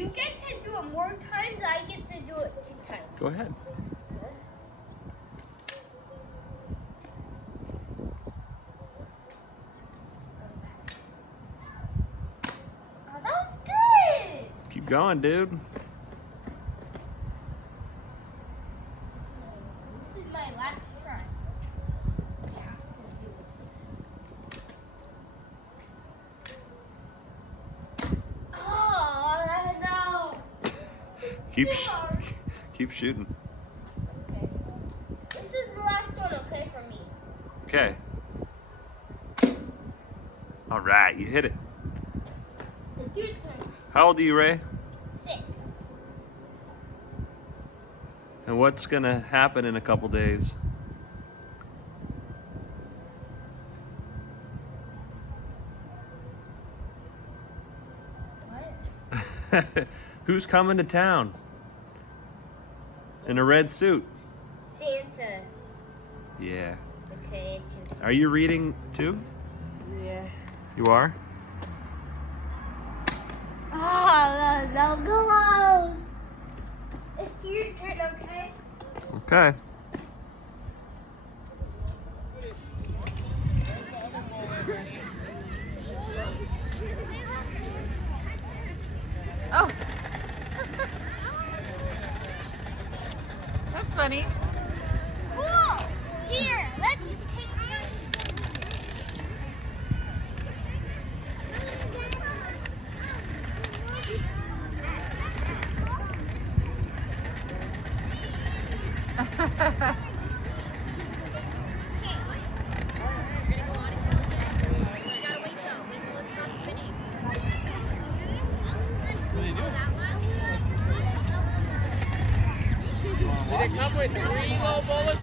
You get to do it more times, I get to do it 2 times. Go ahead. Oh, that was good! Keep going, dude. This is my last try. I have to do it. Oh, no! Keep shooting. Okay. This is the last one, okay, for me. Okay. All right, you hit it. It's your turn. How old are you, Ray? 6. And what's gonna happen in a couple days? What? Who's coming to town? In a red suit. Santa. Yeah. Okay, it's your turn. Are you reading too? Yeah. You are? Oh, that was so close. It's your turn, okay? Okay. Oh. That's funny. Cool. Here, let's take Did it come with 3 little bullets?